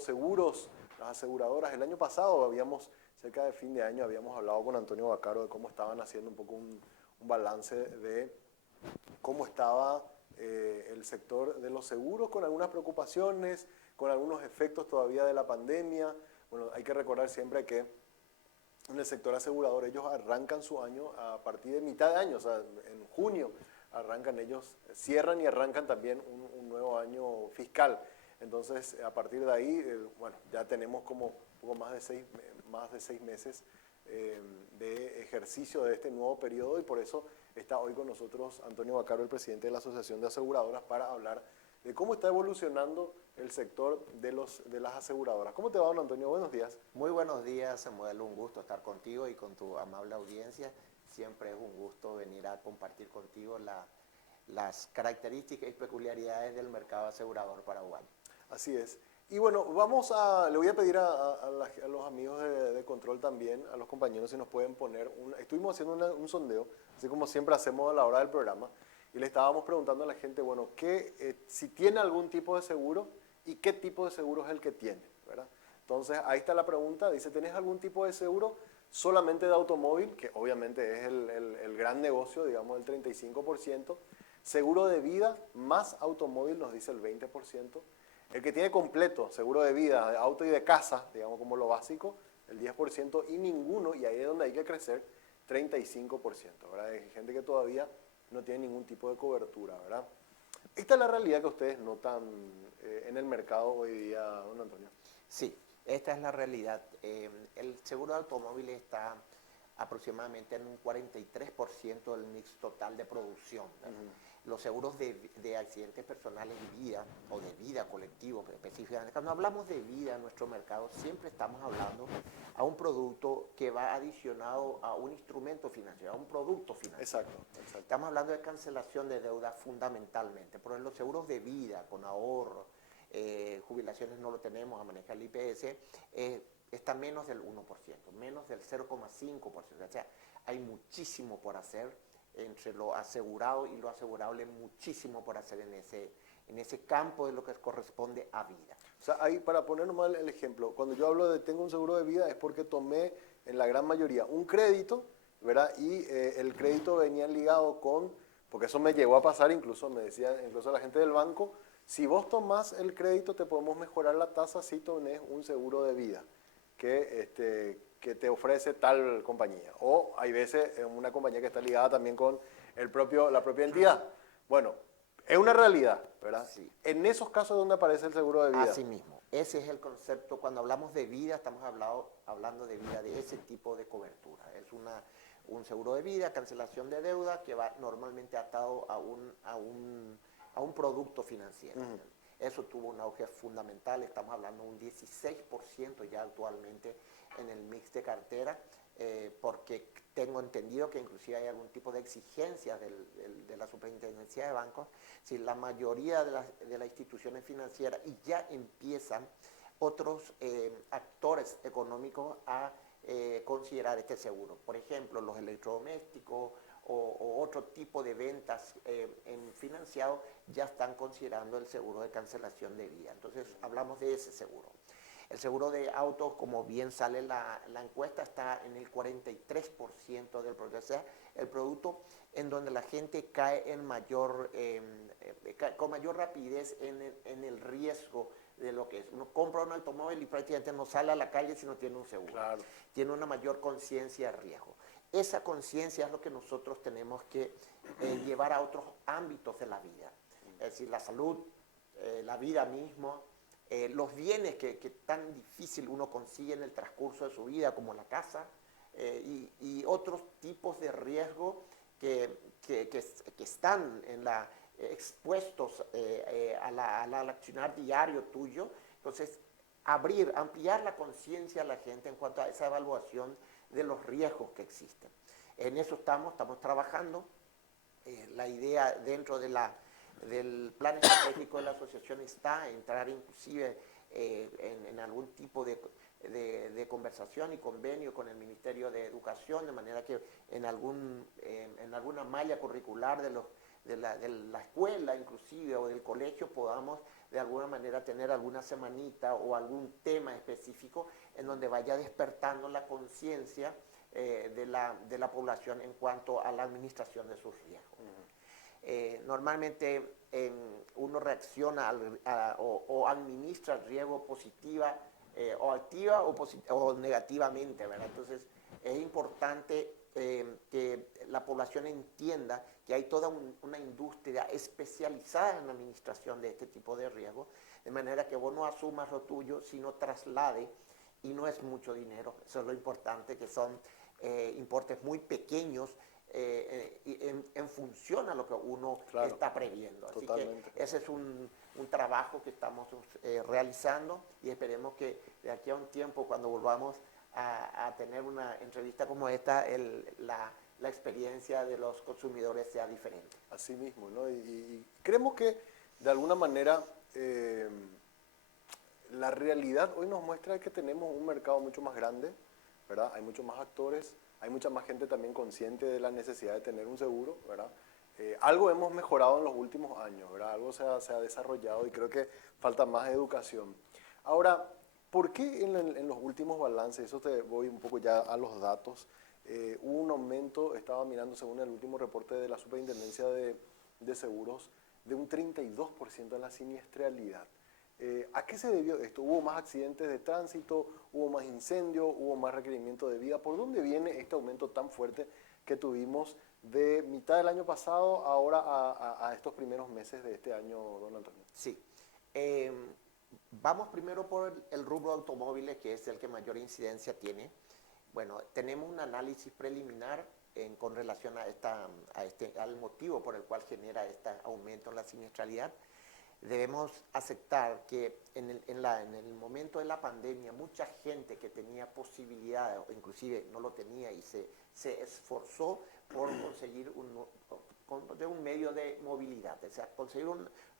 los seguros, las aseguradoras. El año pasado cerca de fin de año, habíamos hablado con Antonio Vaccaro de cómo estaban haciendo un poco un balance de cómo estaba el sector de los seguros, con algunas preocupaciones, con algunos efectos todavía de la pandemia. Bueno, hay que recordar siempre que en el sector asegurador ellos arrancan su año a partir de mitad de año, o sea, en junio arrancan ellos, cierran y arrancan también un nuevo año fiscal. Entonces, a partir de ahí, bueno, ya tenemos como un poco más de seis meses de ejercicio de este nuevo periodo, y por eso está hoy con nosotros Antonio Vaccaro, el presidente de la Asociación de Aseguradoras, para hablar de cómo está evolucionando el sector de las aseguradoras. ¿Cómo te va, don Antonio? Buenos días. Muy buenos días, Samuel. Un gusto estar contigo y con tu amable audiencia. Siempre es un gusto venir a compartir contigo las características y peculiaridades del mercado asegurador paraguayo. Así es. Y bueno, le voy a pedir a los amigos de Control también, a los compañeros, si nos pueden poner, estuvimos haciendo un sondeo, así como siempre hacemos a la hora del programa, y le estábamos preguntando a la gente, bueno, si tiene algún tipo de seguro y qué tipo de seguro es el que tiene, ¿verdad? Entonces, ahí está la pregunta, dice, ¿tenés algún tipo de seguro solamente de automóvil? Que obviamente es el gran negocio, digamos, el 35%. Seguro de vida más automóvil nos dice el 20%. El que tiene completo seguro de vida, de auto y de casa, digamos como lo básico, el 10%, y ninguno, y ahí es donde hay que crecer, 35%, ¿verdad? Hay gente que todavía no tiene ningún tipo de cobertura, ¿verdad? Esta es la realidad que ustedes notan en el mercado hoy día, don Antonio. Sí, esta es la realidad. El seguro de automóvil está aproximadamente en un 43% del mix total de producción. Los seguros de accidentes personales y vida, o de vida colectivo específicamente. Cuando hablamos de vida en nuestro mercado, siempre estamos hablando a un producto que va adicionado a un instrumento financiero, a un producto financiero. Exacto. Estamos hablando de cancelación de deuda fundamentalmente, pero en los seguros de vida, con ahorro, jubilaciones no lo tenemos a manejar el IPS, está menos del 1%, menos del 0,5%. O sea, hay muchísimo por hacer entre lo asegurado y lo asegurable, muchísimo por hacer en ese campo de lo que corresponde a vida. O sea, ahí, para poner nomás el ejemplo, cuando yo hablo de tengo un seguro de vida es porque tomé en la gran mayoría un crédito, ¿verdad? Y el crédito venía ligado porque eso me llegó a pasar, incluso la gente del banco, si vos tomás el crédito te podemos mejorar la tasa si tenés un seguro de vida que te ofrece tal compañía. O hay veces una compañía que está ligada también con la propia entidad. Bueno, es una realidad, ¿verdad? Sí. En esos casos, ¿dónde aparece el seguro de vida? Así mismo, ese es el concepto. Cuando hablamos de vida, estamos hablando de vida, de ese tipo de cobertura. Es un seguro de vida, cancelación de deuda, que va normalmente atado a un producto financiero. Eso tuvo un auge fundamental, estamos hablando de un 16% ya actualmente en el mix de cartera, porque tengo entendido que inclusive hay algún tipo de exigencia de la Superintendencia de Bancos, si la mayoría de las instituciones financieras, y ya empiezan otros actores económicos a considerar este seguro. Por ejemplo, los electrodomésticos o otro tipo de ventas en financiado ya están considerando el seguro de cancelación de vida. Entonces, hablamos de ese seguro. El seguro de autos, como bien sale la encuesta, está en el 43% del producto. O sea, el producto en donde la gente cae con mayor rapidez en el riesgo de lo que es. Uno compra un automóvil y prácticamente no sale a la calle si no tiene un seguro. Claro. Tiene una mayor conciencia de riesgo. Esa conciencia es lo que nosotros tenemos que llevar a otros ámbitos de la vida. Es decir, la salud, la vida misma, los bienes que tan difícil uno consigue en el transcurso de su vida, como la casa, y otros tipos de riesgo que están expuestos al accionar diario tuyo. Entonces, ampliar la conciencia a la gente en cuanto a esa evaluación de los riesgos que existen. En eso estamos trabajando. La idea dentro del plan estratégico de la asociación está entrar inclusive en algún tipo de conversación y convenio con el Ministerio de Educación, de manera que en alguna malla curricular de la escuela inclusive o del colegio podamos de alguna manera tener alguna semanita o algún tema específico en donde vaya despertando la conciencia de la población en cuanto a la administración de sus riesgos. Normalmente uno reacciona o administra el riesgo positiva o activa o negativamente, ¿verdad? Entonces es importante que la población entienda que hay toda una industria especializada en la administración de este tipo de riesgos, de manera que vos no asumas lo tuyo, sino traslade, y no es mucho dinero, eso es lo importante, que son importes muy pequeños en función a lo que uno está previendo. Así Totalmente. que ese es un trabajo que estamos realizando y esperemos que de aquí a un tiempo, cuando volvamos a tener una entrevista como esta, la experiencia de los consumidores sea diferente. Así mismo, ¿no? Y creemos que de alguna manera la realidad hoy nos muestra que tenemos un mercado mucho más grande, ¿verdad? Hay muchos más actores, hay mucha más gente también consciente de la necesidad de tener un seguro, ¿verdad? Algo hemos mejorado en los últimos años, ¿verdad? Algo se ha desarrollado y creo que falta más educación. Ahora, ¿por qué en los últimos balances, eso te voy un poco ya a los datos, hubo un aumento, estaba mirando según el último reporte de la Superintendencia de Seguros, de un 32% en la siniestralidad? ¿A qué se debió esto? ¿Hubo más accidentes de tránsito? ¿Hubo más incendios? ¿Hubo más requerimiento de vida? ¿Por dónde viene este aumento tan fuerte que tuvimos de mitad del año pasado ahora a estos primeros meses de este año, don Antonio? Sí. Vamos primero por el rubro automóviles, que es el que mayor incidencia tiene. Bueno, tenemos un análisis preliminar con relación al motivo por el cual genera este aumento en la siniestralidad. Debemos aceptar que en el momento de la pandemia, mucha gente que tenía posibilidades, o inclusive no lo tenía, y se esforzó por conseguir un medio de movilidad, o sea, conseguir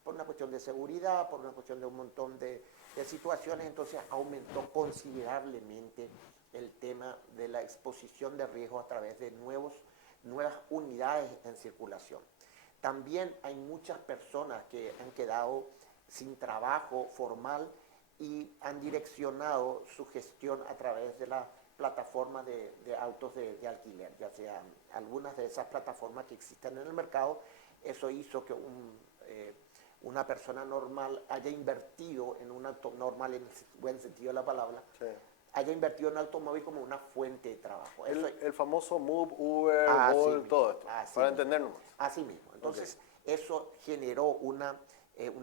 por una cuestión de seguridad, por una cuestión de un montón de situaciones. Entonces aumentó considerablemente el tema de la exposición de riesgo a través de nuevas unidades en circulación. También hay muchas personas que han quedado sin trabajo formal y han direccionado su gestión a través de la plataforma de autos de alquiler, ya sea algunas de esas plataformas que existen en el mercado. Eso hizo que una persona normal haya invertido en un auto normal, en el buen sentido de la palabra, sí, haya invertido en automóvil como una fuente de trabajo. El famoso Move, Uber, Bolt, todo esto, para entendernos. Así mismo. Entonces, eso generó un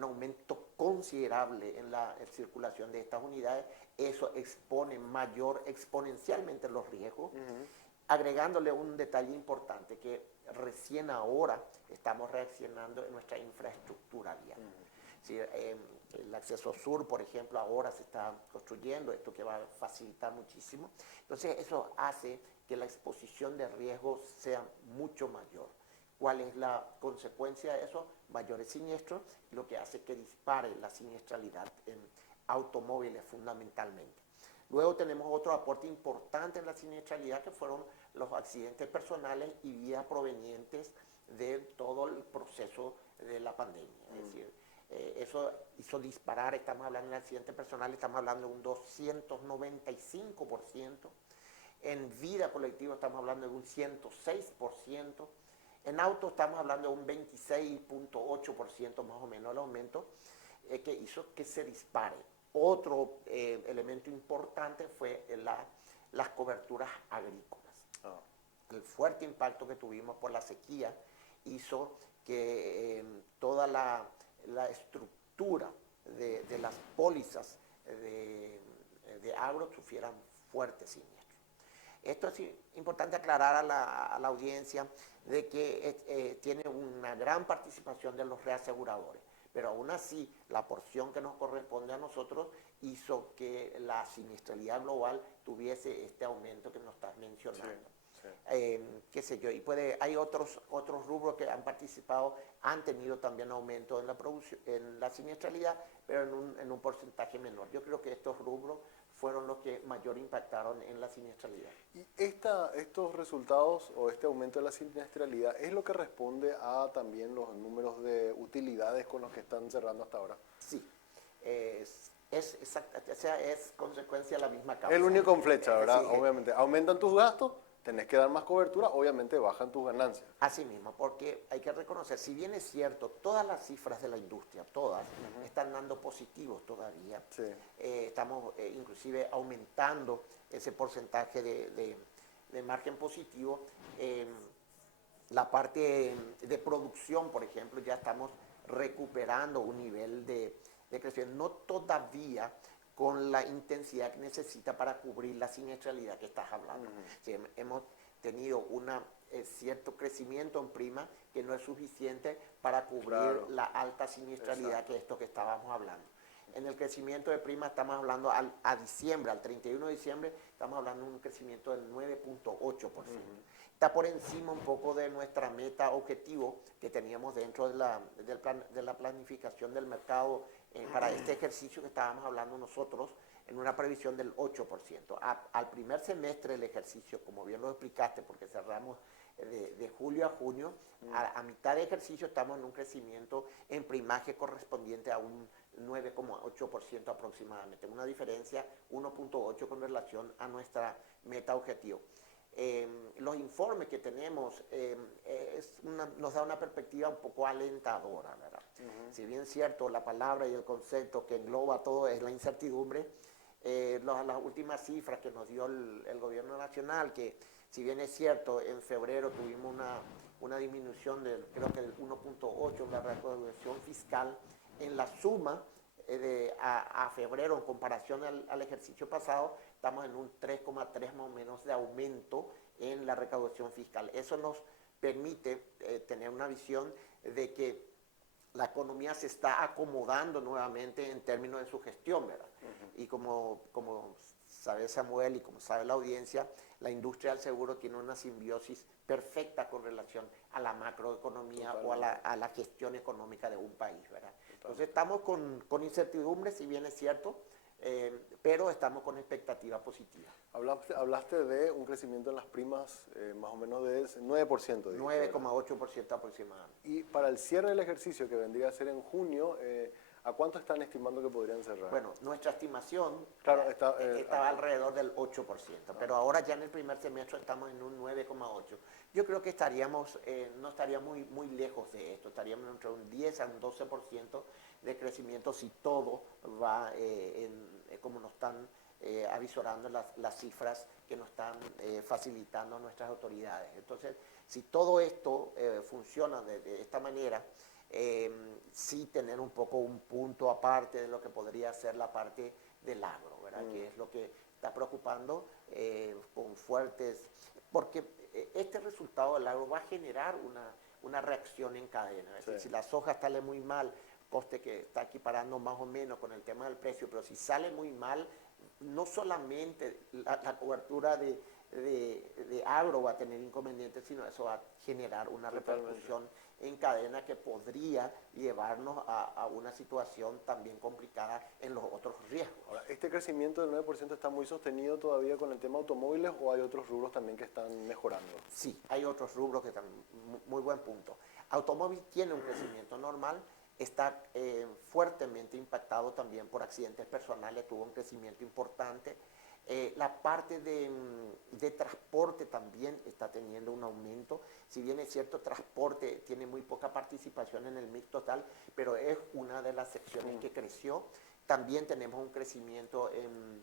aumento considerable en la circulación de estas unidades. Eso expone exponencialmente los riesgos, agregándole un detalle importante, que recién ahora estamos reaccionando en nuestra infraestructura vial. Sí, el acceso sur, por ejemplo, ahora se está construyendo, esto que va a facilitar muchísimo. Entonces, eso hace que la exposición de riesgos sea mucho mayor. ¿Cuál es la consecuencia de eso? Mayores siniestros, lo que hace que dispare la siniestralidad en automóviles fundamentalmente. Luego tenemos otro aporte importante en la siniestralidad, que fueron los accidentes personales y vidas provenientes de todo el proceso de la pandemia. Es decir, eso hizo disparar, estamos hablando de accidentes personales, estamos hablando de un 295%, en vida colectiva estamos hablando de un 106%, en auto estamos hablando de un 26.8% más o menos el aumento, que hizo que se dispare. Otro elemento importante fue las coberturas agrícolas. El fuerte impacto que tuvimos por la sequía hizo que toda la estructura de las pólizas de agro sufrieran fuertes siniestros. Esto es importante aclarar a la audiencia de que tiene una gran participación de los reaseguradores, pero aún así la porción que nos corresponde a nosotros hizo que la siniestralidad global tuviese este aumento que nos estás mencionando. Sí. Qué sé yo, y hay otros rubros que han participado, han tenido también aumento en la producción, en la siniestralidad, pero en un porcentaje menor. Yo creo que estos rubros fueron los que mayor impactaron en la siniestralidad. Y estos resultados o este aumento de la siniestralidad es lo que responde a también los números de utilidades con los que están cerrando hasta ahora. Sí, o sea, es consecuencia de la misma causa. El único con flecha, ¿verdad? Sí, obviamente, aumentan tus gastos, tenés que dar más cobertura, obviamente bajan tus ganancias. Así mismo, porque hay que reconocer, si bien es cierto, todas las cifras de la industria, todas, están dando positivos todavía. Sí. Estamos inclusive aumentando ese porcentaje de margen positivo. La parte de producción, por ejemplo, ya estamos recuperando un nivel de crecimiento, no todavía con la intensidad que necesita para cubrir la siniestralidad que estás hablando. Sí, hemos tenido un cierto crecimiento en prima que no es suficiente para cubrir la alta siniestralidad que esto que estábamos hablando. En el crecimiento de prima estamos hablando a diciembre, al 31 de diciembre, estamos hablando de un crecimiento del 9.8%. Está por encima un poco de nuestra meta objetivo que teníamos dentro de la planificación del mercado para este ejercicio que estábamos hablando nosotros, en una previsión del 8%. Al primer semestre del ejercicio, como bien lo explicaste, porque cerramos de julio a junio, a mitad de ejercicio estamos en un crecimiento en primaje correspondiente a un 9,8% aproximadamente, una diferencia 1.8 con relación a nuestra meta objetivo. Los informes que tenemos nos da una perspectiva un poco alentadora, ¿verdad? Si bien es cierto, la palabra y el concepto que engloba todo es la incertidumbre, las últimas cifras que nos dio el gobierno nacional, que si bien es cierto, en febrero tuvimos una disminución creo que del 1.8 en la recaudación fiscal, en la suma a febrero en comparación al ejercicio pasado, estamos en un 3,3 más o menos de aumento en la recaudación fiscal. Eso nos permite tener una visión de que la economía se está acomodando nuevamente en términos de su gestión, ¿verdad? Y como sabe Samuel y como sabe la audiencia, la industria del seguro tiene una simbiosis perfecta con relación a la macroeconomía o a la gestión económica de un país, ¿verdad? Entonces estamos con incertidumbre, si bien es cierto, pero estamos con expectativa positiva. Hablaste de un crecimiento en las primas más o menos de 9%. 9,8% aproximadamente. Y para el cierre del ejercicio, que vendría a ser en junio, ¿a cuánto están estimando que podrían cerrar? Bueno, nuestra estimación estaba alrededor del 8%, pero ahora ya en el primer semestre estamos en un 9,8%. Yo creo que no estaríamos muy lejos de esto, estaríamos entre un 10 a un 12% de crecimiento si todo va como nos están avisorando las cifras que nos están facilitando nuestras autoridades. Entonces, si todo esto funciona de esta manera, sí tener un poco un punto aparte de lo que podría ser la parte del agro, ¿verdad? Que es lo que está preocupando con fuertes, porque este resultado del agro va a generar una reacción en cadena. Es decir, si la soja sale muy mal, coste que está equiparando más o menos con el tema del precio, pero si sale muy mal, no solamente la cobertura de agro va a tener inconvenientes, sino eso va a generar una repercusión en cadena que podría llevarnos a una situación también complicada en los otros riesgos. Ahora, ¿este crecimiento del 9% está muy sostenido todavía con el tema automóviles o hay otros rubros también que están mejorando? Sí, hay otros rubros que están, muy buen punto. Automóvil tiene un crecimiento normal, está fuertemente impactado también por accidentes personales, tuvo un crecimiento importante. La parte de transporte también está teniendo un aumento. Si bien es cierto, transporte tiene muy poca participación en el mix total, pero es una de las secciones que creció. También tenemos un crecimiento en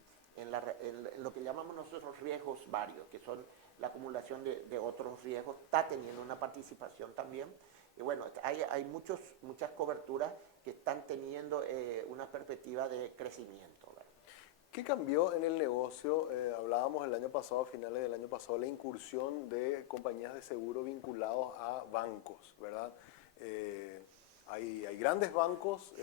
lo que llamamos nosotros riesgos varios, que son la acumulación de otros riesgos. Está teniendo una participación también. Y bueno, hay muchas coberturas que están teniendo una perspectiva de crecimiento, ¿verdad? ¿Qué cambió en el negocio? Hablábamos el año pasado, a finales del año pasado, la incursión de compañías de seguro vinculados a bancos, ¿verdad? Hay grandes bancos,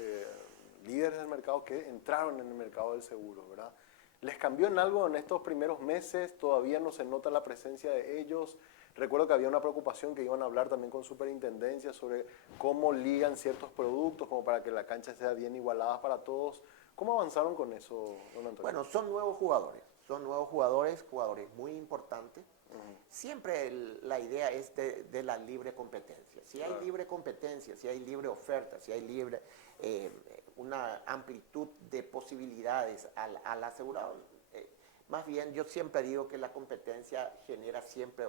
líderes del mercado, que entraron en el mercado del seguro, ¿verdad? ¿Les cambió en algo en estos primeros meses? ¿Todavía no se nota la presencia de ellos? Recuerdo que había una preocupación que iban a hablar también con Superintendencia sobre cómo ligan ciertos productos, como para que la cancha sea bien igualada para todos. ¿Cómo avanzaron con eso, don Antonio? Bueno, son nuevos jugadores muy importantes. Siempre la idea es de la libre competencia. Si hay Claro. libre competencia, si hay libre oferta, si hay libre una amplitud de posibilidades al asegurado, más bien yo siempre digo que la competencia genera siempre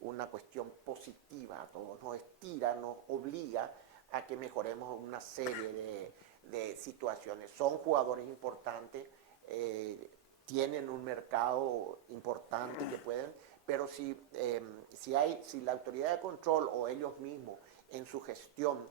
una cuestión positiva a todos, nos estira, nos obliga a que mejoremos una serie de situaciones. Son jugadores importantes, tienen un mercado importante que pueden, pero si la autoridad de control o ellos mismos en su gestión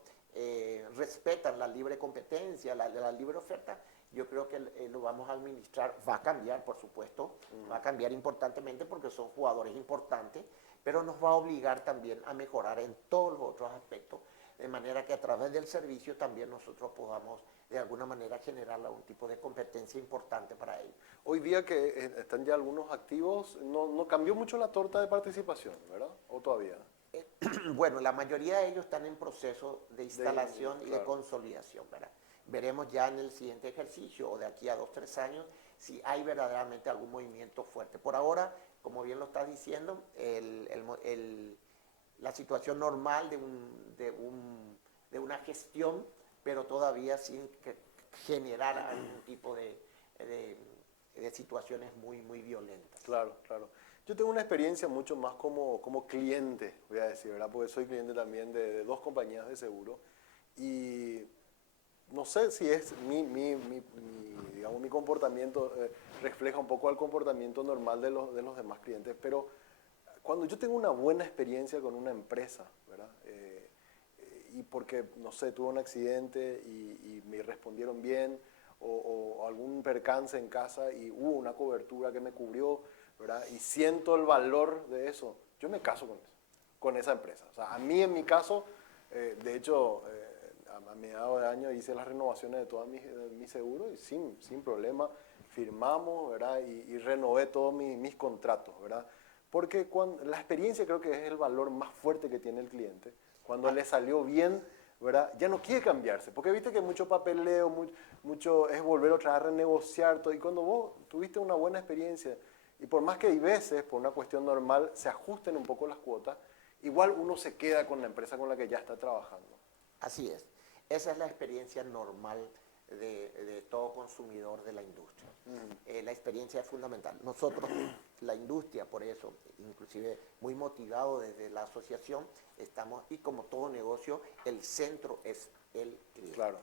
respetan la libre competencia, la libre oferta, yo creo que lo vamos a administrar, va a cambiar, por supuesto, va a cambiar importantemente porque son jugadores importantes, pero nos va a obligar también a mejorar en todos los otros aspectos, de manera que a través del servicio también nosotros podamos de alguna manera generar algún tipo de competencia importante para ellos. Hoy día que están ya algunos activos, no cambió mucho la torta de participación, ¿verdad? ¿O todavía? Bueno, la mayoría de ellos están en proceso de instalación y de consolidación, ¿verdad? Veremos ya en el siguiente ejercicio o de aquí a 2 o 3 años si hay verdaderamente algún movimiento fuerte. Por ahora, como bien lo estás diciendo, la situación normal de una gestión, pero todavía sin generar algún tipo de situaciones muy, muy violentas. Claro, claro. Yo tengo una experiencia mucho más como cliente, voy a decir, ¿verdad? Porque soy cliente también de 2 compañías de seguro y no sé si es digamos, mi comportamiento refleja un poco al comportamiento normal de los demás clientes, pero cuando yo tengo una buena experiencia con una empresa, ¿verdad? Y porque, no sé, tuve un accidente y me respondieron bien, o algún percance en casa y hubo una cobertura que me cubrió, ¿verdad? Y siento el valor de eso, yo me caso con esa empresa. O sea, a mí en mi caso, de hecho, a mediados de año hice las renovaciones de todos mis seguros y sin problema firmamos, ¿verdad? Y renové todos mis contratos, ¿verdad? Porque la experiencia creo que es el valor más fuerte que tiene el cliente. Cuando le salió bien, ¿verdad? Ya no quiere cambiarse, porque viste que mucho papeleo, mucho es volver otra vez a renegociar todo. Y cuando vos tuviste una buena experiencia, y por más que hay veces, por una cuestión normal, se ajusten un poco las cuotas, igual uno se queda con la empresa con la que ya está trabajando. Así es. Esa es la experiencia normal de todo consumidor de la industria. La experiencia es fundamental. Nosotros, la industria, por eso, inclusive muy motivado desde la asociación, estamos, y como todo negocio, el centro es el cliente. Claro.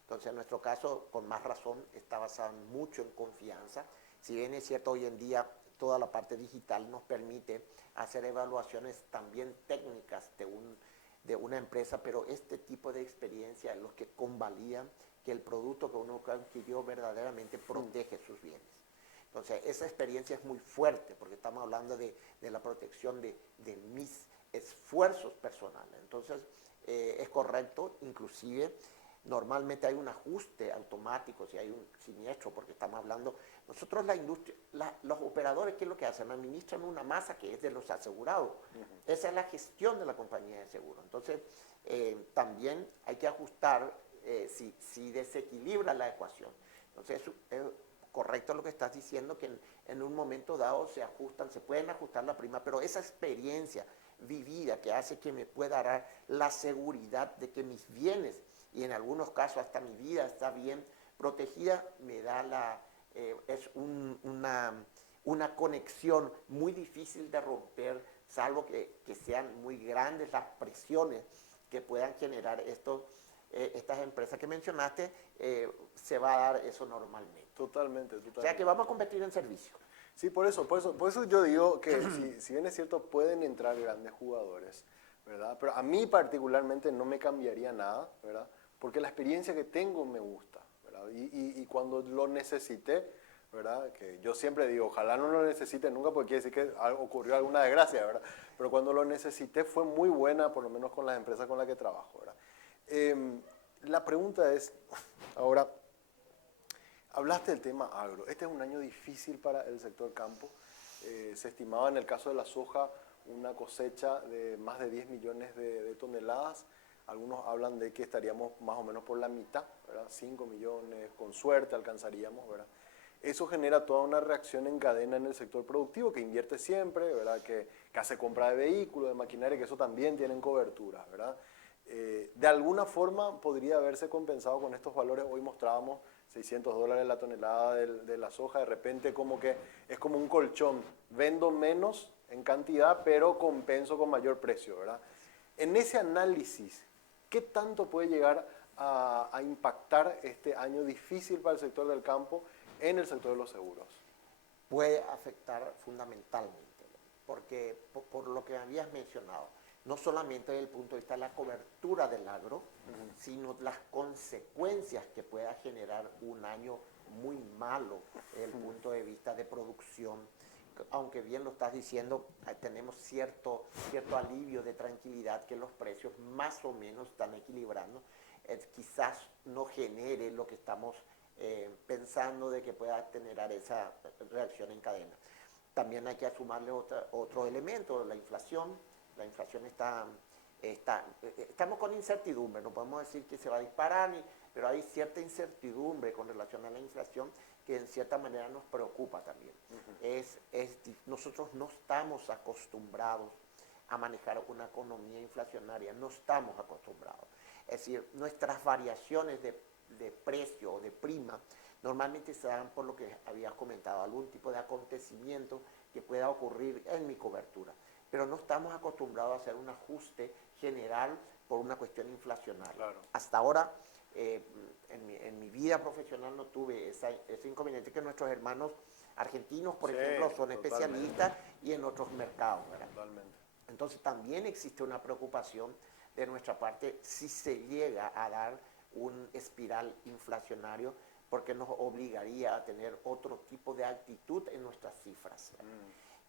Entonces, en nuestro caso, con más razón, está basado mucho en confianza. Si bien es cierto, hoy en día toda la parte digital nos permite hacer evaluaciones también técnicas de una empresa, pero este tipo de experiencia es lo que convalidan que el producto que uno adquirió verdaderamente protege sus bienes. Entonces, esa experiencia es muy fuerte, porque estamos hablando de la protección de mis esfuerzos personales. Entonces, es correcto, inclusive, normalmente hay un ajuste automático si hay un siniestro, porque estamos hablando, nosotros la industria, los operadores, ¿qué es lo que hacen? Administran una masa que es de los asegurados. Esa es la gestión de la compañía de seguro. Entonces, también hay que ajustar si desequilibra la ecuación. Entonces, es correcto lo que estás diciendo, que en un momento dado se pueden ajustar la prima, pero esa experiencia vivida que hace que me pueda dar la seguridad de que mis bienes, y en algunos casos hasta mi vida está bien protegida, me da es una conexión muy difícil de romper, salvo que sean muy grandes las presiones que puedan generar estas empresas que mencionaste, se va a dar eso normalmente. Totalmente. O sea que vamos a competir en servicio. Sí, por eso yo digo que si bien es cierto pueden entrar grandes jugadores, ¿verdad? Pero a mí particularmente no me cambiaría nada, ¿verdad? Porque la experiencia que tengo me gusta, ¿verdad? Y cuando lo necesité, ¿verdad? Que yo siempre digo, ojalá no lo necesite nunca porque quiere decir que ocurrió alguna desgracia, ¿verdad? Pero cuando lo necesité fue muy buena, por lo menos con las empresas con las que trabajo, ¿verdad? La pregunta es, ahora, hablaste del tema agro. Este es un año difícil para el sector campo. Se estimaba en el caso de la soja una cosecha de más de 10 millones de toneladas. algunos hablan de que estaríamos más o menos por la mitad, ¿verdad? 5 millones, con suerte alcanzaríamos, ¿verdad? Eso genera toda una reacción en cadena en el sector productivo que invierte siempre, ¿verdad? Que hace compra de vehículos, de maquinaria, que eso también tienen cobertura, ¿verdad? De alguna forma podría haberse compensado con estos valores. Hoy mostrábamos $600 la tonelada de la soja, de repente como que es como un colchón, vendo menos en cantidad pero compenso con mayor precio, ¿verdad? En ese análisis, ¿qué tanto puede llegar a impactar este año difícil para el sector del campo en el sector de los seguros? Puede afectar fundamentalmente, porque por lo que habías mencionado, no solamente desde el punto de vista de la cobertura del agro, sino las consecuencias que pueda generar un año muy malo desde el punto de vista de producción. Aunque bien lo estás diciendo, tenemos cierto alivio de tranquilidad que los precios más o menos están equilibrando. Quizás no genere lo que estamos pensando de que pueda generar esa reacción en cadena. También hay que sumarle otro elemento, la inflación. La inflación estamos con incertidumbre, no podemos decir que se va a disparar, pero hay cierta incertidumbre con relación a la inflación que en cierta manera nos preocupa también. Nosotros no estamos acostumbrados a manejar una economía inflacionaria, no estamos acostumbrados. Es decir, nuestras variaciones de precio o de prima normalmente se dan por lo que habías comentado, algún tipo de acontecimiento que pueda ocurrir en mi cobertura. Pero no estamos acostumbrados a hacer un ajuste general por una cuestión inflacionaria. Claro. Hasta ahora, en mi vida profesional no tuve ese inconveniente que nuestros hermanos argentinos, por ejemplo, son especialistas y en otros mercados, ¿verdad? Totalmente. Entonces también existe una preocupación de nuestra parte si se llega a dar un espiral inflacionario, porque nos obligaría a tener otro tipo de actitud en nuestras cifras.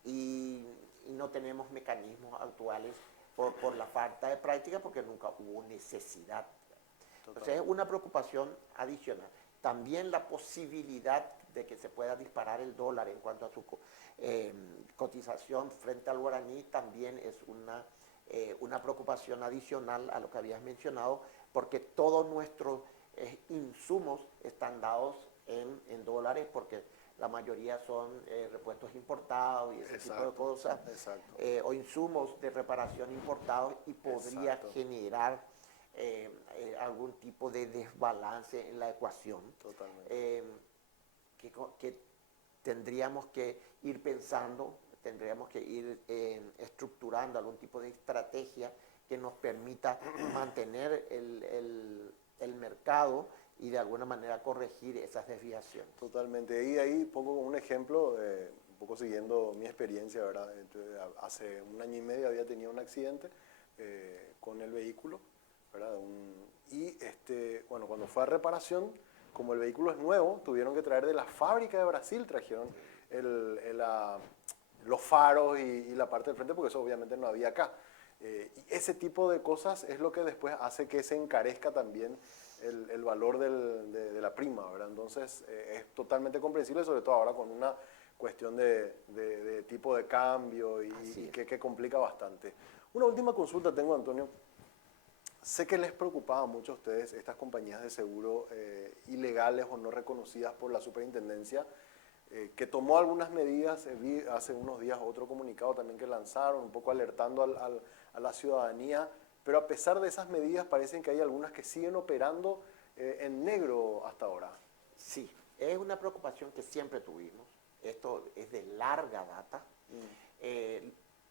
Y no tenemos mecanismos actuales por la falta de práctica, porque nunca hubo necesidad. Entonces es una preocupación adicional. También la posibilidad de que se pueda disparar el dólar en cuanto a su cotización frente al guaraní también es una preocupación adicional a lo que habías mencionado, porque todos nuestros insumos están dados en dólares, porque la mayoría son repuestos importados y ese tipo de cosas, o insumos de reparación importados, y podría generar algún tipo de desbalance en la ecuación. Totalmente. Que tendríamos que ir pensando, tendríamos que ir estructurando algún tipo de estrategia que nos permita mantener el mercado y de alguna manera corregir esas desviaciones. Totalmente. Y ahí pongo como un ejemplo, un poco siguiendo mi experiencia, ¿verdad? Entonces, hace 1 año y medio había tenido un accidente con el vehículo, ¿verdad? Bueno, cuando fue a reparación, como el vehículo es nuevo, tuvieron que traer de la fábrica de Brasil, trajeron los faros y la parte del frente, porque eso obviamente no había acá. Y ese tipo de cosas es lo que después hace que se encarezca también el valor de la prima, ¿verdad? Entonces es totalmente comprensible, sobre todo ahora con una cuestión de tipo de cambio y que complica bastante. Una última consulta tengo, Antonio. Sé que les preocupaba mucho a ustedes estas compañías de seguro ilegales o no reconocidas por la superintendencia, que tomó algunas medidas. Vi hace unos días otro comunicado también que lanzaron, un poco alertando a la ciudadanía, pero a pesar de esas medidas parecen que hay algunas que siguen operando en negro hasta ahora. Sí, es una preocupación que siempre tuvimos. Esto es de larga data.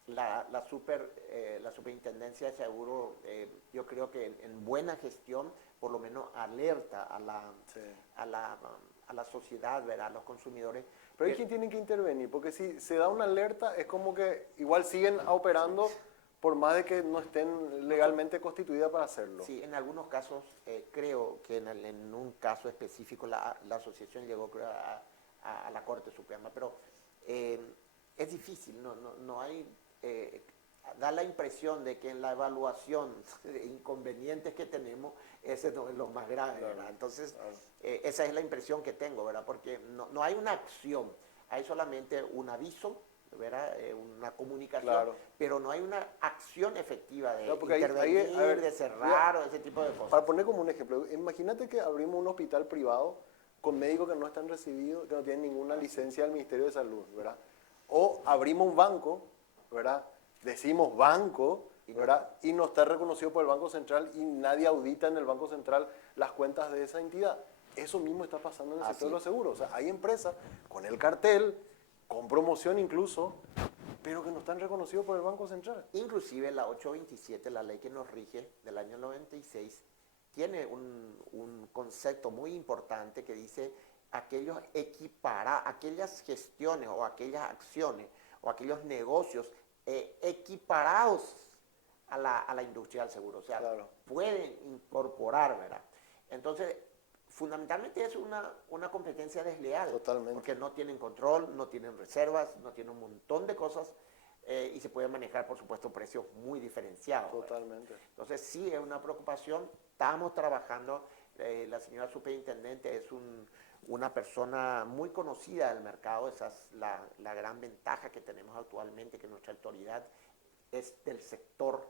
La superintendencia de seguro, yo creo que en buena gestión, por lo menos alerta a la sociedad, ¿verdad? A los consumidores. Pero hay quien tiene que intervenir, porque si se da una alerta es como que igual siguen operando por más de que no estén legalmente constituidas para hacerlo. Sí, en algunos casos, creo que en un caso específico la asociación llegó a la Corte Suprema, pero es difícil, no hay... da la impresión de que en la evaluación de inconvenientes que tenemos, ese no es lo más grave, ¿verdad? Entonces, esa es la impresión que tengo, ¿verdad? Porque no hay una acción, hay solamente un aviso, ¿verdad? Una comunicación, Claro. pero no hay una acción efectiva de No, porque ahí, intervenir, a ver, de cerrar o ese tipo de cosas. para poner como un ejemplo, imagínate que abrimos un hospital privado con médicos que no están recibidos, que no tienen ninguna licencia del Ministerio de Salud, ¿verdad? O abrimos un banco, ¿verdad? Decimos banco, ¿verdad? Y no está reconocido por el Banco Central y nadie audita en el Banco Central las cuentas de esa entidad. Eso mismo está pasando en el sector de los seguros. O sea, hay empresas con el cartel, con promoción incluso, pero que no están reconocidos por el Banco Central. Inclusive la 827, la ley que nos rige del año 96, tiene un concepto muy importante que dice aquellas gestiones o aquellas acciones o aquellos negocios equiparados a la industria del seguro. O sea, claro, pueden incorporar, ¿verdad? Entonces, fundamentalmente es una competencia desleal. Totalmente. Porque no tienen control, no tienen reservas, no tienen un montón de cosas y se pueden manejar, por supuesto, precios muy diferenciados. Totalmente. ¿Verdad? Entonces, sí es una preocupación. Estamos trabajando. La señora superintendente es una persona muy conocida del mercado. Esa es la gran ventaja que tenemos actualmente, que nuestra autoridad es del sector.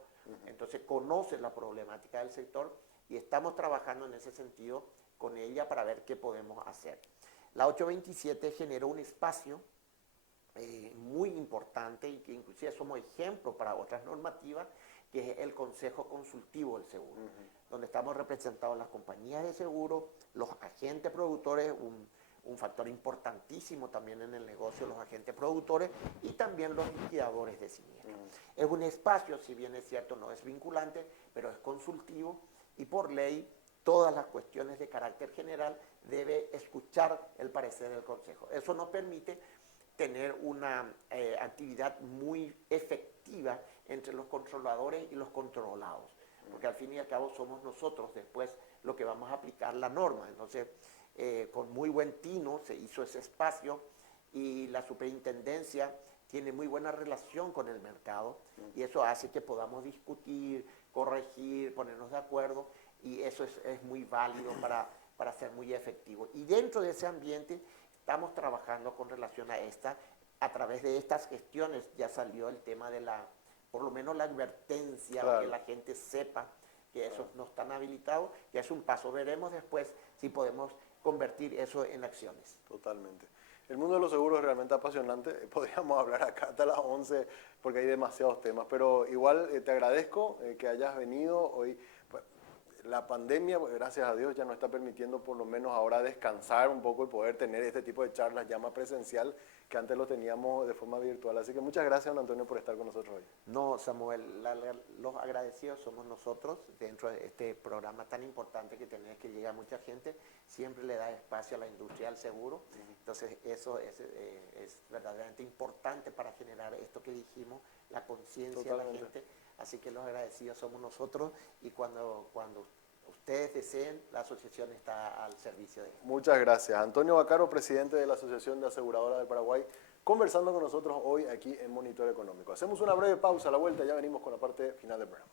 Entonces, conoce la problemática del sector y estamos trabajando en ese sentido con ella para ver qué podemos hacer. La 827 generó un espacio muy importante y que inclusive somos ejemplo para otras normativas, que es el Consejo Consultivo del Seguro, donde estamos representados las compañías de seguro, los agentes productores, un factor importantísimo también en el negocio, los agentes productores y también los liquidadores de siniestro. Es un espacio, si bien es cierto, no es vinculante, pero es consultivo y por ley todas las cuestiones de carácter general debe escuchar el parecer del Consejo. Eso nos permite tener una actividad muy efectiva entre los controladores y los controlados, porque al fin y al cabo somos nosotros después lo que vamos a aplicar la norma. Entonces, con muy buen tino se hizo ese espacio y la superintendencia tiene muy buena relación con el mercado y eso hace que podamos discutir, corregir, ponernos de acuerdo y eso es muy válido para ser muy efectivo. Y dentro de ese ambiente estamos trabajando con relación a a través de estas gestiones ya salió el tema de por lo menos la advertencia, claro, que la gente sepa que esos no están habilitados, que es un paso. Veremos después si podemos convertir eso en acciones. Totalmente. El mundo de los seguros es realmente apasionante. Podríamos hablar acá hasta las 11 porque hay demasiados temas, pero igual te agradezco que hayas venido hoy. La pandemia, gracias a Dios, ya nos está permitiendo por lo menos ahora descansar un poco y poder tener este tipo de charlas ya más presencial que antes lo teníamos de forma virtual. Así que muchas gracias, don Antonio, por estar con nosotros hoy. No, Samuel, los agradecidos somos nosotros dentro de este programa tan importante que tenés, que llega a mucha gente, siempre le da espacio a la industria del seguro. Entonces eso es verdaderamente importante para generar esto que dijimos, la conciencia de la gente. Así que los agradecidos somos nosotros y cuando ustedes deseen, la asociación está al servicio de ellos. Muchas gracias. Antonio Vaccaro, presidente de la Asociación de Aseguradoras del Paraguay, conversando con nosotros hoy aquí en Monitor Económico. Hacemos una breve pausa, a la vuelta ya venimos con la parte final del programa.